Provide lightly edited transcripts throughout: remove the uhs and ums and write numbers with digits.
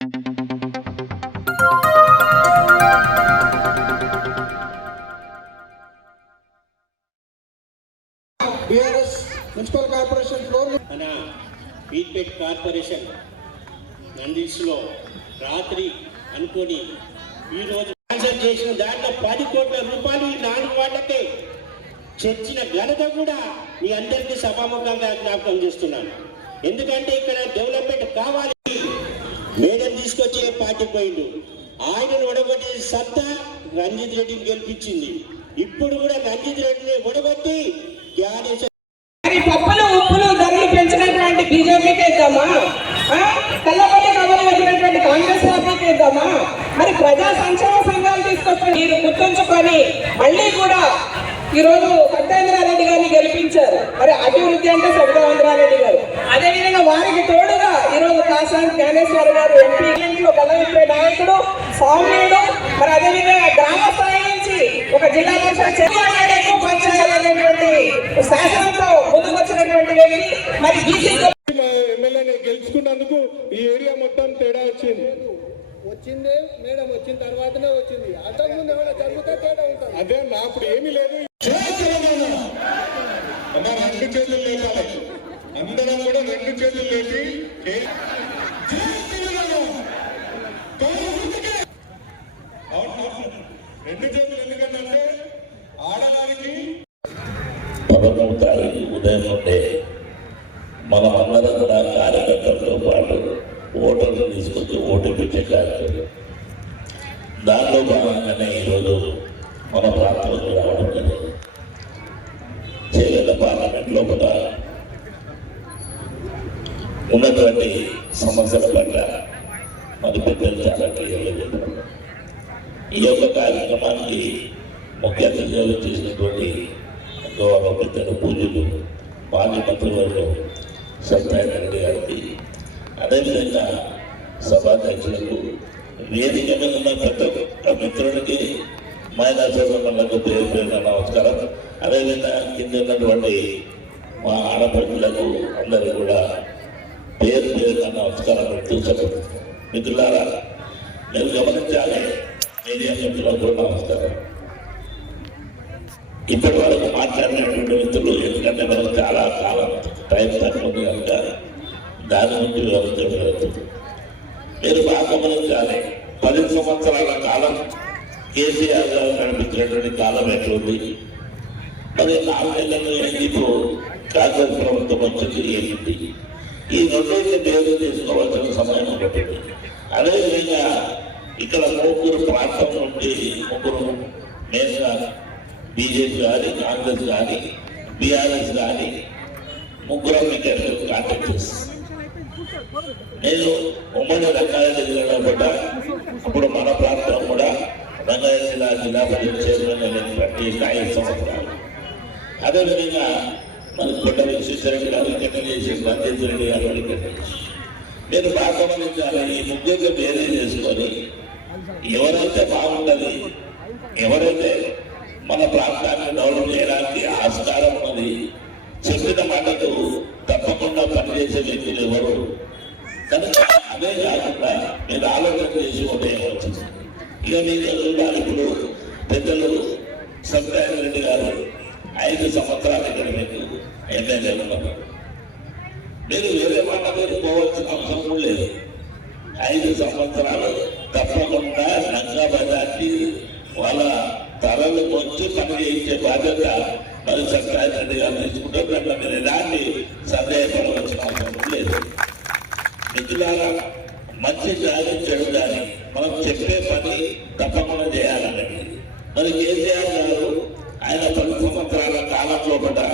BRS municipal corporation floor మన బీట్పేట్ corporation నందీస్లో రాత్రి అనుకొని ఈరోజు క్యాన్సల్ చేసిన దాంట్లో 10 కోట్ల రూపాయలు ఈ 4 వార్డులకే చర్చిన ఘనత కూడా మీ అందరికీ సభాముఖంగా జ్ఞాపకం చేస్తున్నాను. ఎందుకంటే ఇక్కడ డెవలప్మెంట్ కావాలి. మేడం తీసుకొచ్చి పార్టీ పోయిండు, ఆయనను ఒడగొట్టే సత్తా రంజిత్ రెడ్డిని గెలిపించింది. ఇప్పుడు కూడా రంజిత్ రెడ్డిని ఒడగొట్టి పప్పులు ఉప్పులు ధరలు పెంచినటువంటి బీజేపీకి ఇద్దామా, కళ్ళపల్లి కబలు పెట్టినటువంటి కాంగ్రెస్ పార్టీకి ఇద్దామా? మరి ప్రజా సంక్షేమ సంఘాలు తీసుకొచ్చి మీరు గుర్తుంచుకొని మళ్ళీ కూడా ఈరోజు సత్యేంద్రారెడ్డి గారిని గెలిపించారు. మరి అభివృద్ధి అంటే సత్యేంద్రారెడ్డి గారు, అదేవిధంగా వారికి తోడుగా ఈరోజు కాసాని జ్ఞానేశ్వర్ గారు ఎంపీలో బలవిప్పే నాయకుడు, సౌమ్యుడు. మరి అదేవిధంగా గ్రామ స్థాయి నుంచి ఒక జిల్లా పరిషత్ పంచాలనేటువంటి శాసనంతో ముందుకు వచ్చినటువంటి వ్యక్తి. మరి బీసీ ఎమ్మెల్యేని గెలుచుకున్నందుకు ఈ ఏరియా మొత్తం తేడా వచ్చింది. మేడం వచ్చిన తర్వాతనే వచ్చింది. అంతకుముందు ఏమైనా జరిగితే తేడా ఉంటుంది. అదే నాకు ఏమీ లేదు. రెండు చేతులు లేపాలి, అందరం కూడా 2 చేతులు లేపి రెండు చేతులు ఎందుకంటే ఆడడానికి 13వ తారీఖు ఉదయం నుండే మనం అందరం కూడా కార్యకర్తలతో పాటు ఓటర్లు తీసుకొచ్చి ఓటు పెట్టే కార్యక్రమం. దాంట్లో భాగంగానే ఈరోజు మన ప్రాంతంలో రావడం జరిగింది. చేవెళ్ళ పార్లమెంట్ లోపల ఉన్నటువంటి సమస్యల పట్ల మరి పెద్దలు చాలా క్లియర్గా చెప్పారు. ఈ యొక్క కార్యక్రమానికి ముఖ్య అతిథులు చేసినటువంటి గౌరవ పెద్దలు పూజలు మాజీ మంత్రివర్గం సత్యనారాయణ గారికి, అదేవిధంగా సభాధ్యక్షులకు, వేదిక మీద ఉన్న పెద్ద మిత్రులకి, మహిళా సోదరులకు పేరు పేరున నమస్కారం. అదేవిధంగా కింద ఉన్నటువంటి మా ఆడపడులకు అందరూ కూడా పేరు పేరున నమస్కారం చూసారు. మిత్రులారా, మీరు గమనించాలి, మీడియా మిత్రులకు కూడా నమస్కారం. ఇప్పటి వరకు మాట్లాడినటువంటి మిత్రులు, ఎందుకంటే మనకు చాలా కాలం టైం తక్కువ కనుక దాని నుంచి వివరించడం. మీరు బాగా గమనించాలి, 10 సంవత్సరాల కాలం కేసీఆర్ గారు నడిపించినటువంటి కాలం ఎట్లుంది. మరి 4 నెలలు ఇప్పుడు కాంగ్రెస్ ప్రభుత్వం వచ్చింది ఏంటి, ఈ రెండోది పేరు తీసుకోవాల్సిన సమయం పట్టింది. అదేవిధంగా ఇక్కడ 3 ప్రాంతం నుండి 3 మెయిన్గా బీజేపీ కానీ, కాంగ్రెస్ కానీ, బీఆర్ఎస్ కానీ 3 ఇక్కడ కాంటాక్ట్ చేస్తాను. నేను ఉమ్మడి రంగారెడ్డి జిల్లాలో పడ్డా. అప్పుడు మన ప్రాంతం కూడా రంగారెడ్డి జిల్లా పరిషత్ చైర్మన్ అయినటువంటి 5 సంవత్సరాలు. అదేవిధంగా మన కొండ విశ్వేశ్వరరెడ్డి గారు ఇక్కడ చేసి, రంజిత్ రెడ్డి గారు ఇక్కడ చేసి, నేను బాగా గమనించాలి. ఈ 3 వేరే చేసుకొని ఎవరైతే బాగుంటుంది, ఎవరైతే మన ప్రాంతాన్ని డెవలప్ చేయడానికి ఆస్కారం ఉన్నది, చెప్పిన మాటకు తప్పకుండా పనిచేసే వ్యక్తులు ఎవరు కనుక అదే కాకుండా మీరు ఆలోచన చేసి ఉంటే వచ్చింది. ఇక మీరు చూడాలి, ఇప్పుడు పెద్దలు సత్యనారాయణ రెడ్డి గారు 5 సంవత్సరాలు ఇక్కడ మీకు ఎమ్మెల్యే ఉన్నారు. మీరు వేరే మాట మీద పోవాల్సిన అవసరం లేదు. 5 సంవత్సరాలు తప్పకుండా రంగా బజార్కి వాళ్ళ తరలు వచ్చి పని చేయించే బాధ్యత మరి సత్యనారాయణ రెడ్డి గారు తీసుకుంటారు. అట్లా మీరు ఎలాంటి సందేహపడవలసిన అవసరం లేదు. మిత్రులారా, మంచి కానీ చెడు కానీ మనం చెప్పే పని తప్పకుండా చేయాలండి. మరి కేసీఆర్ గారు ఆయన 10 సంవత్సరాల కాలంలో కూడా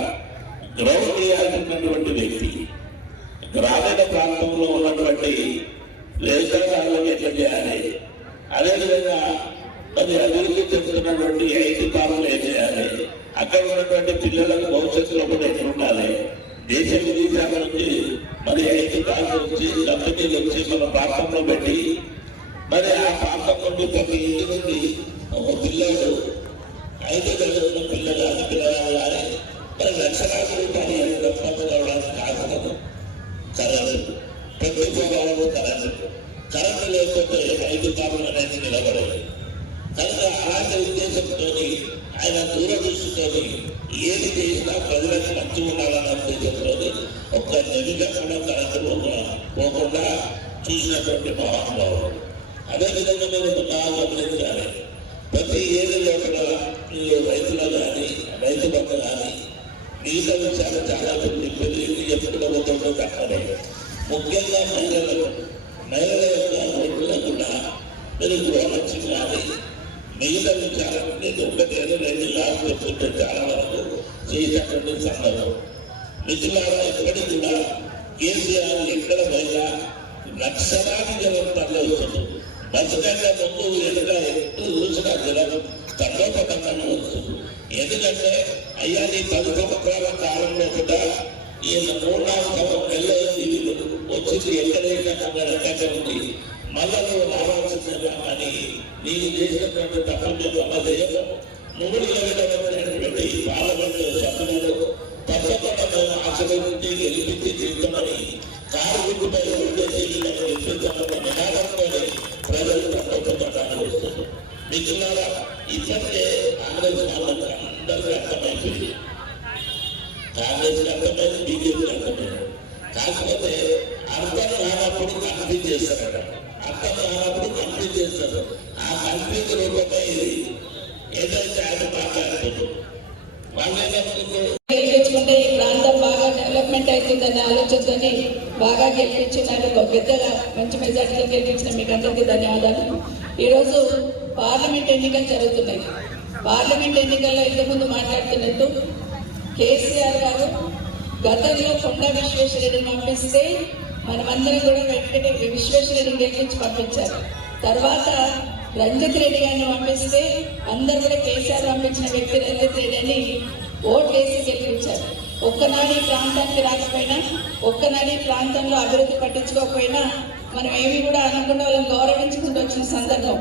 గ్రౌండ్ చేయాల్సినటువంటి వ్యక్తి. గ్రామీణ ప్రాంతంలో ఉన్నటువంటి వ్యవసాయాలకు ఎట్లా చేయాలి, అదేవిధంగా మరి అభివృద్ధి చెందుతున్నటువంటి ఐటీ పార్కులు ఏం చేయాలి, అక్కడ ఉన్నటువంటి పిల్లలకు భవిష్యత్తులో కూడా ఎట్లా ఉండాలి, దేశ విదేశాల నుంచి మరి ఐటీ పార్కులు వచ్చి కంపెనీలు వచ్చి మన ప్రాంతంలో పెట్టి మరి ఆ ప్రాంతం నుండి ప్రతి ఇంటి నుండి ఒక పిల్లలు 5 తరగతుల పిల్లలు అది పిల్లలు కానీ మరి లక్షలాది రూపాయలు సంపాదించడానికి కారణం కరెంటు, ప్రతి పొలాలకు కరెంటు, కరెంటు లేకపోతే రైతు కాపులు అనేది నిలబడేది. కనుక అలాంటి ఉద్దేశంతో ఆయన దూరదృష్టితో ఏది చేసినా ప్రజలకు మంచి ఉండాలన్న ఉద్దేశంతో ఒక్క నిమిషం కూడా కరెంటు పోకుండా చూసినటువంటి మహానుభావుడు. అదేవిధంగా మీరు బాగా గమనించాలి, ప్రతి ఏరియాలో కూడా రైతులు కానీ రైతు బంధు కానీ మిగతా విషయాలు చాలా పెళ్లి చెప్పుకోవడంతో తక్కువనే. ముఖ్యంగా మహిళల యొక్క ఓట్లలో కూడా మీరు గృహలక్ష్మి కానీ మిగతా విషయాలన్నీ ఒకటేదో 2 లాభం చెప్పుకుంటే చాలా వరకు చేసినటువంటి సందర్భం. మిత్రులారా, ఇప్పటికి కూడా కేసీఆర్ ఎక్కడ పోయినా లక్షలాది జనం తరలివస్తుంది. బస్సు కంటే ముందు ఎదుట ఎప్పుడు చూసినా జనం తగ్గపడంగానే వస్తుంది. ఎందుకంటే అయ్యా నీ 10 సంవత్సరాల కాలంలో కూడా ఈ 3-4 నెలలు వచ్చింది ఎక్కడ ఉంది. మళ్ళా నువ్వు రావాల్సిందిగా కానీ నీకు చేసినటువంటి తప్పని అమలు ముగ్గురు వెళ్ళినటువంటి పార్లమెంట్ సభ్యులు తప్పకుండా మేము ఆశీర్వదించి గెలిపించి తీర్థమని కారు గుర్తుపై గెలిపించాలన్న నినాదంతో ప్రజలు తప్పకుండా వస్తుంది. మిత్రులారా, ఇప్పటికే కాంగ్రెస్ వాళ్ళకి అందరికీ అర్థమైపోయింది. కాంగ్రెస్కి అర్థమైంది, బీజేపీకి అర్థమైంది. కాకపోతే అర్థం కానప్పుడు కన్ఫ్యూజ్ చేస్తారట. అర్థం కానప్పుడు కన్ఫ్యూజ్ చేస్తారు. ఆ కన్ఫ్యూజ్ రూపంగా ఇది ఏదైతే ఆయన మాట్లాడుతుంది గెలిపించుకుంటే ఈ ప్రాంతం బాగా డెవలప్మెంట్ అవుతుందనే ఆలోచనతోని బాగా గెలిపించినారు. పెద్దగా మంచి మెజార్టీలో గెలిపించిన మీకు అందరికీ ధన్యవాదాలు. ఈరోజు పార్లమెంట్ ఎన్నికలు జరుగుతున్నాయి. పార్లమెంట్ ఎన్నికల్లో ఇంతకుముందు మాట్లాడుతున్నట్టు కేసీఆర్ గారు గతంలో కొండా విశ్వేశ్వరరెడ్డిని పంపిస్తే మనమందరం కూడా వెంటనే విశ్వేశ్వరరెడ్డిని గెలిపించి పంపించారు. తర్వాత రంజిత్ రెడ్డి గారిని పంపిస్తే అందరూ కూడా కేసీఆర్ పంపించిన వ్యక్తి రంజిత్ రెడ్డి అని ఓట్ వేసి గెలిపించారు. ఒక్కనాడు ఈ ప్రాంతానికి రాకపోయినా, ఒక్కనాడు ఈ ప్రాంతంలో అభివృద్ధి పట్టించుకోకపోయినా మనం ఏమి కూడా అనకుండా వాళ్ళని గౌరవించుకుంటూ వచ్చిన సందర్భం.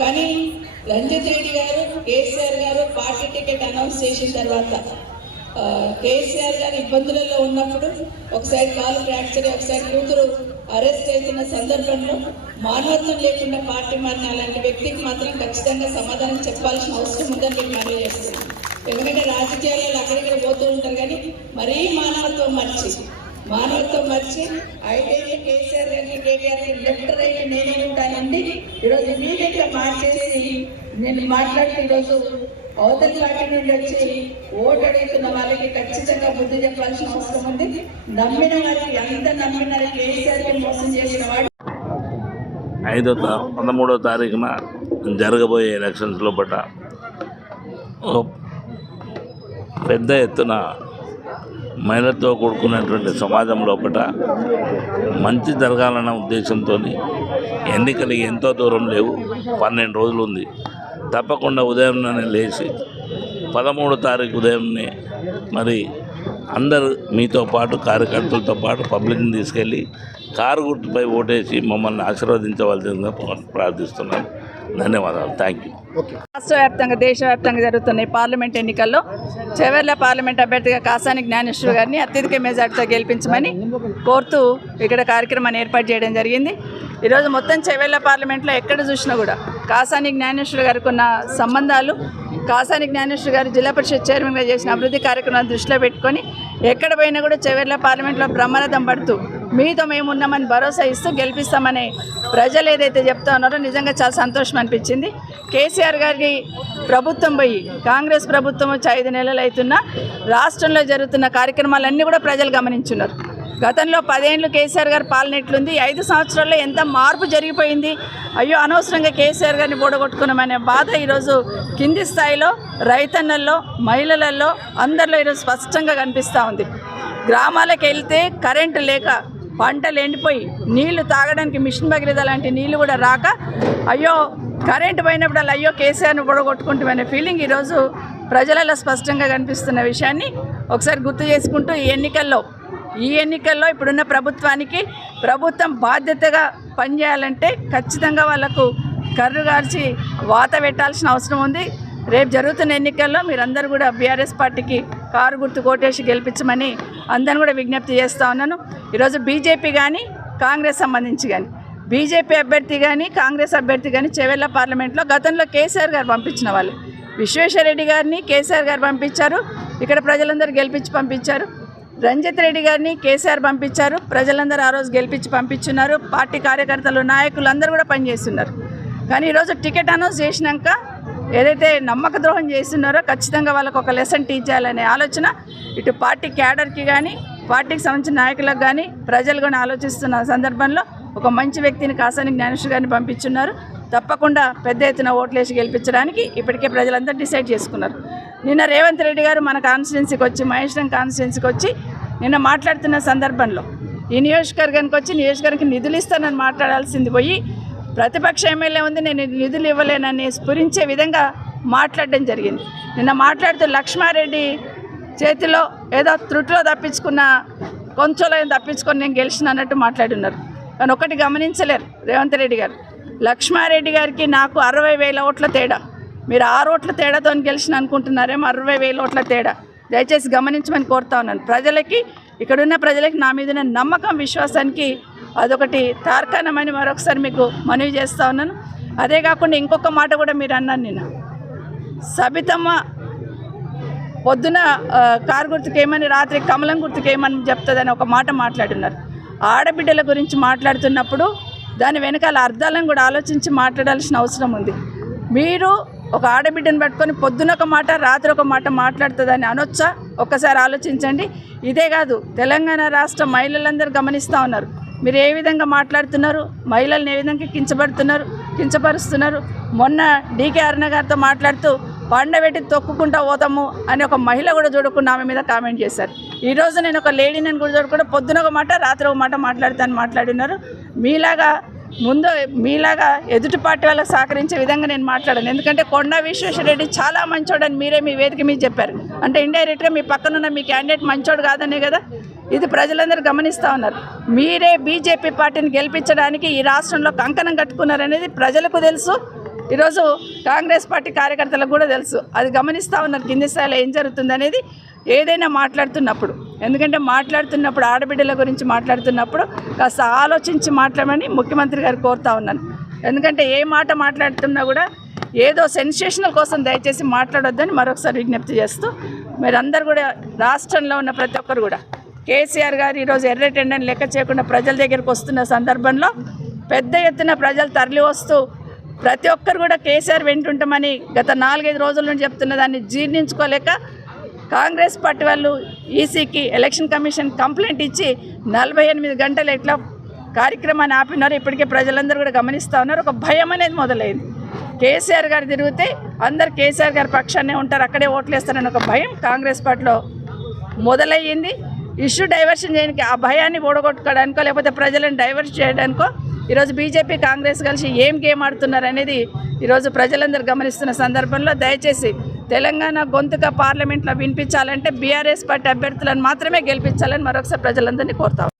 కానీ రంజిత్ రెడ్డి గారు, కేసీఆర్ గారు పార్టీ టికెట్ అనౌన్స్ చేసిన తర్వాత కేసీఆర్ గారు ఇబ్బందులలో ఉన్నప్పుడు ఒకసారి కాలు ఫ్రాక్చర్, ఒకసారి కూతురు అరెస్ట్ అవుతున్న సందర్భంలో మానవత్వం లేకుండా పార్టీ మారిన అలాంటి వ్యక్తికి మాత్రం ఖచ్చితంగా సమాధానం చెప్పాల్సిన అవసరం ఉందని నేను మనవి చేస్తున్నాను. ఎందుకంటే రాజకీయాలలో అక్కడిక్కడ పోతూ ఉంటారు, కానీ మరీ మానవత్వం మర్చి అయితే కేసీఆర్ గారికి, కేటీఆర్ గారికి లెఫ్ట్ రైట్ నేనే ఉంటానండి. ఈరోజు ఇమీడియట్ గా మార్చేసి నేను మాట్లాడుతూ ఈరోజు అవతలి పార్టీ నుండి వచ్చి ఓటు అడుగుతున్న వాళ్ళకి ఖచ్చితంగా బుద్ధి చెప్పాల్సిన అవసరం ఉంది. నమ్మిన వారికి ఎంత నమ్మినారు, కేసీఆర్ మోసం చేసిన వాడు 13వ తారీఖున జరగబోయే ఎలక్షన్స్ లోపల పెద్ద ఎత్తున మహిళతో కూడుకున్నటువంటి సమాజం లోపల మంచి జరగాలన్న ఉద్దేశంతో ఎన్నికలు ఎంతో దూరం లేవు, 12 రోజులు ఉంది. తప్పకుండా ఉదయంలోనే లేచి 13వ తారీఖు ఉదయంనే మరి అందరూ మీతో పాటు కార్యకర్తలతో పాటు పబ్లిక్ని తీసుకెళ్ళి కారు గుర్తుపై ఓటేసి మమ్మల్ని ఆశీర్వదించవలసిందిగా ప్రార్థిస్తున్నాను. ధన్యవాదాలు. Thank you. రాష్ట్ర వ్యాప్తంగా, దేశవ్యాప్తంగా జరుగుతున్న పార్లమెంట్ ఎన్నికల్లో చెవెర్ల పార్లమెంట్ అభ్యర్థిగా కాసాని జ్ఞానేశ్వర్ గారిని అత్యధిక మెజార్టీతో గెలిపించమని కోరుతూ ఇక్కడ కార్యక్రమాన్ని ఏర్పాటు చేయడం జరిగింది. ఈరోజు మొత్తం చెవెర్ల పార్లమెంట్లో ఎక్కడ చూసినా కూడా కాసాని జ్ఞానేశ్వర్ గారికి ఉన్న సంబంధాలు, కాసాని జ్ఞానేశ్వర్ గారు జిల్లా పరిషత్ చైర్మన్గా చేసిన అభివృద్ధి కార్యక్రమాలను దృష్టిలో పెట్టుకొని ఎక్కడ పోయినా కూడా చెవెర్ల పార్లమెంట్లో బ్రహ్మరథం పడుతూ మీతో మేము ఉన్నామని భరోసా ఇస్తూ గెలిపిస్తామని ప్రజలు ఏదైతే చెప్తా ఉన్నారో నిజంగా చాలా సంతోషం అనిపించింది. కేసీఆర్ గారికి ప్రభుత్వం పోయి కాంగ్రెస్ ప్రభుత్వం వచ్చి 5 నెలలు అవుతున్నా రాష్ట్రంలో జరుగుతున్న కార్యక్రమాలన్నీ కూడా ప్రజలు గమనించున్నారు. గతంలో 10 ఏళ్ళు కేసీఆర్ గారి పాలన ఎట్లుంది, 5 సంవత్సరాల్లో ఎంత మార్పు జరిగిపోయింది. అయ్యో అనవసరంగా కేసీఆర్ గారిని బోడగొట్టుకున్నామనే బాధ ఈరోజు కింది స్థాయిలో రైతన్నల్లో, మహిళలలో, అందరిలో ఈరోజు స్పష్టంగా కనిపిస్తూ ఉంది. గ్రామాలకు వెళ్తే కరెంటు లేక పంటలు ఎండిపోయి నీళ్లు తాగడానికి మిషన్ భగీరథ లాంటి నీళ్లు కూడా రాక అయ్యో కరెంటు పోయినప్పుడు అయ్యో కేసీఆర్ని బోడగొట్టుకుంటామనే ఫీలింగ్ ఈరోజు ప్రజలలో స్పష్టంగా కనిపిస్తున్న విషయాన్ని ఒకసారి గుర్తు చేసుకుంటూ ఈ ఎన్నికల్లో ఇప్పుడున్న ప్రభుత్వం బాధ్యతగా పనిచేయాలంటే ఖచ్చితంగా వాళ్లకు కర్రు గార్చి వాత పెట్టాల్సిన అవసరం ఉంది. రేపు జరుగుతున్న ఎన్నికల్లో మీరందరూ కూడా బీఆర్ఎస్ పార్టీకి కారు గుర్తు కోటేసి గెలిపించమని అందరిని కూడా విజ్ఞప్తి చేస్తూ ఉన్నాను. ఈరోజు బీజేపీ కానీ కాంగ్రెస్ సంబంధించి కానీ బీజేపీ అభ్యర్థి కానీ కాంగ్రెస్ అభ్యర్థి కానీ చెవెళ్ళ పార్లమెంట్లో గతంలో కేసీఆర్ గారు పంపించిన వాళ్ళు. విశ్వేశ్వరరెడ్డి గారిని కేసీఆర్ గారు పంపించారు, ఇక్కడ ప్రజలందరూ గెలిపించి పంపించారు. రంజిత్ రెడ్డి గారిని కేసీఆర్ పంపించారు, ప్రజలందరూ ఆ రోజు గెలిపించి పంపించున్నారు. పార్టీ కార్యకర్తలు నాయకులు అందరూ కూడా పనిచేస్తున్నారు. కానీ ఈరోజు టికెట్ అనౌన్స్ చేసినాక ఏదైతే నమ్మక ద్రోహం చేస్తున్నారో ఖచ్చితంగా వాళ్ళకు ఒక లెసన్ టీచ్ చేయాలనే ఆలోచన ఇటు పార్టీ క్యాడర్కి కానీ పార్టీకి సంబంధించిన నాయకులకు కానీ ప్రజలు కూడా ఆలోచిస్తున్న సందర్భంలో ఒక మంచి వ్యక్తిని కాసాని జ్ఞానేశ్వర్ గారిని పంపించున్నారు. తప్పకుండా పెద్ద ఎత్తున ఓట్లేసి గెలిపించడానికి ఇప్పటికే ప్రజలందరూ డిసైడ్ చేసుకున్నారు. నిన్న రేవంత్ రెడ్డి గారు మన కాన్స్టిట్యున్సీకి వచ్చి మహేశ్వరం కాన్స్టిట్యున్సీకి వచ్చి నిన్న మాట్లాడుతున్న సందర్భంలో ఈ నియోజకవర్గానికి వచ్చి నియోజకవర్గానికి నిధులు ఇస్తానని మాట్లాడాల్సింది పోయి ప్రతిపక్ష ఎమ్మెల్యే ఉంది నేను నిధులు ఇవ్వలేనని స్ఫురించే విధంగా మాట్లాడడం జరిగింది. నిన్న మాట్లాడుతూ లక్ష్మారెడ్డి చేతిలో ఏదో త్రుటిలో తప్పించుకున్న కొంచెంలో తప్పించుకొని నేను గెలిచిన అన్నట్టు మాట్లాడున్నారు. కానీ ఒకటి గమనించలేరు రేవంత్ రెడ్డి గారు, లక్ష్మారెడ్డి గారికి నాకు 60,000 ఓట్ల తేడా, మీరు 6 ఓట్ల తేడాతో గెలిచిన అనుకుంటున్నారేమో, 60,000 ఓట్ల తేడా. దయచేసి గమనించమని కోరుతా ఉన్నాను. ప్రజలకి ఇక్కడున్న ప్రజలకి నా మీద నమ్మకం విశ్వాసానికి అదొకటి తార్కాణమని మరొకసారి మీకు మనవి చేస్తూ ఉన్నాను. అదే కాకుండా ఇంకొక మాట కూడా మీరు అన్నాను, నిన్న సబితమ్మ పొద్దున కారు గుర్తుకేమని రాత్రి కమలం గుర్తుకేమని చెప్తుందని ఒక మాట మాట్లాడున్నారు. ఆడబిడ్డల గురించి మాట్లాడుతున్నప్పుడు దాని వెనకాల అర్థాలను కూడా ఆలోచించి మాట్లాడాల్సిన అవసరం ఉంది. మీరు ఒక ఆడబిడ్డను పట్టుకొని పొద్దున ఒక మాట రాత్రి ఒక మాట మాట్లాడుతుందని అనొచ్చా? ఒక్కసారి ఆలోచించండి. ఇదే కాదు, తెలంగాణ రాష్ట్ర మహిళలందరూ గమనిస్తూ ఉన్నారు. మీరు ఏ విధంగా మాట్లాడుతున్నారు, మహిళలను ఏ విధంగా కించపరుస్తున్నారు. మొన్న డీకే అరుణ గారితో మాట్లాడుతూ పండబెట్టి తొక్కుకుంటా పోతాము అని ఒక మహిళ కూడా చూడకుండా ఆమె మీద కామెంట్ చేశారు. ఈరోజు నేను ఒక లేడీని కూడా చూడకుండా పొద్దున ఒక మాట రాత్రి ఒక మాట మాట్లాడుతాను మాట్లాడినారు. మీలాగా ఎదుటి పార్టీ వాళ్ళకి సహకరించే విధంగా నేను మాట్లాడాను. ఎందుకంటే కొండా విశ్వేశ్వరరెడ్డి చాలా మంచోడని మీరే మీ వేదిక మీద చెప్పారు. అంటే ఇండైరెక్ట్గా మీ పక్కనున్న మీ క్యాండిడేట్ మంచోడు కాదనే కదా. ఇది ప్రజలందరూ గమనిస్తూ ఉన్నారు. మీరే బీజేపీ పార్టీని గెలిపించడానికి ఈ రాష్ట్రంలో కంకణం కట్టుకున్నారనేది ప్రజలకు తెలుసు, ఈరోజు కాంగ్రెస్ పార్టీ కార్యకర్తలకు కూడా తెలుసు. అది గమనిస్తూ ఉన్నారు కింది స్థాయిలో ఏం జరుగుతుంది అనేది. ఏదైనా మాట్లాడుతున్నప్పుడు, ఎందుకంటే మాట్లాడుతున్నప్పుడు ఆడబిడ్డల గురించి మాట్లాడుతున్నప్పుడు కాస్త ఆలోచించి మాట్లాడమని ముఖ్యమంత్రి గారు కోరుతా ఉన్నాను. ఎందుకంటే ఏ మాట మాట్లాడుతున్నా కూడా ఏదో సెన్సేషనల్ కోసం దయచేసి మాట్లాడొద్దని మరొకసారి విజ్ఞప్తి చేస్తూ, మీరందరూ కూడా రాష్ట్రంలో ఉన్న ప్రతి ఒక్కరు కూడా కేసీఆర్ గారు ఈరోజు ఎర్రటెండని లెక్క చేయకుండా ప్రజల దగ్గరికి వస్తున్న సందర్భంలో పెద్ద ఎత్తున ప్రజలు తరలి వస్తూ ప్రతి ఒక్కరు కూడా కేసీఆర్ వెంటుంటామని గత 4-5 రోజుల నుంచి చెప్తున్న దాన్ని జీర్ణించుకోలేక కాంగ్రెస్ పార్టీ వాళ్ళు ఈసీకి ఎలక్షన్ కమిషన్ కంప్లైంట్ ఇచ్చి 48 గంటలు ఎట్లా కార్యక్రమాన్ని ఆపినారు. ఇప్పటికే ప్రజలందరూ కూడా గమనిస్తూ ఉన్నారు. ఒక భయం అనేది మొదలైంది. కేసీఆర్ గారు తిరిగితే అందరు కేసీఆర్ గారి పక్షాన్నే ఉంటారు, అక్కడే ఓట్లేస్తారని ఒక భయం కాంగ్రెస్ పార్టీలో మొదలయ్యింది. ఇష్యూ డైవర్షన్ చేయడానికి, ఆ భయాన్ని ఓడగొట్టుకోవడానికో లేకపోతే ప్రజలను డైవర్ట్ చేయడానికో ఈరోజు బీజేపీ కాంగ్రెస్ కలిసి ఏం గేమ్ ఆడుతున్నారు అనేది ఈరోజు ప్రజలందరూ గమనిస్తున్న సందర్భంలో దయచేసి తెలంగాణ గొంతుగా పార్లమెంట్లో వినిపించాలంటే బీఆర్ఎస్ పార్టీ అభ్యర్థులను మాత్రమే గెలిపించాలని మరొకసారి ప్రజలందరినీ కోరుతాం.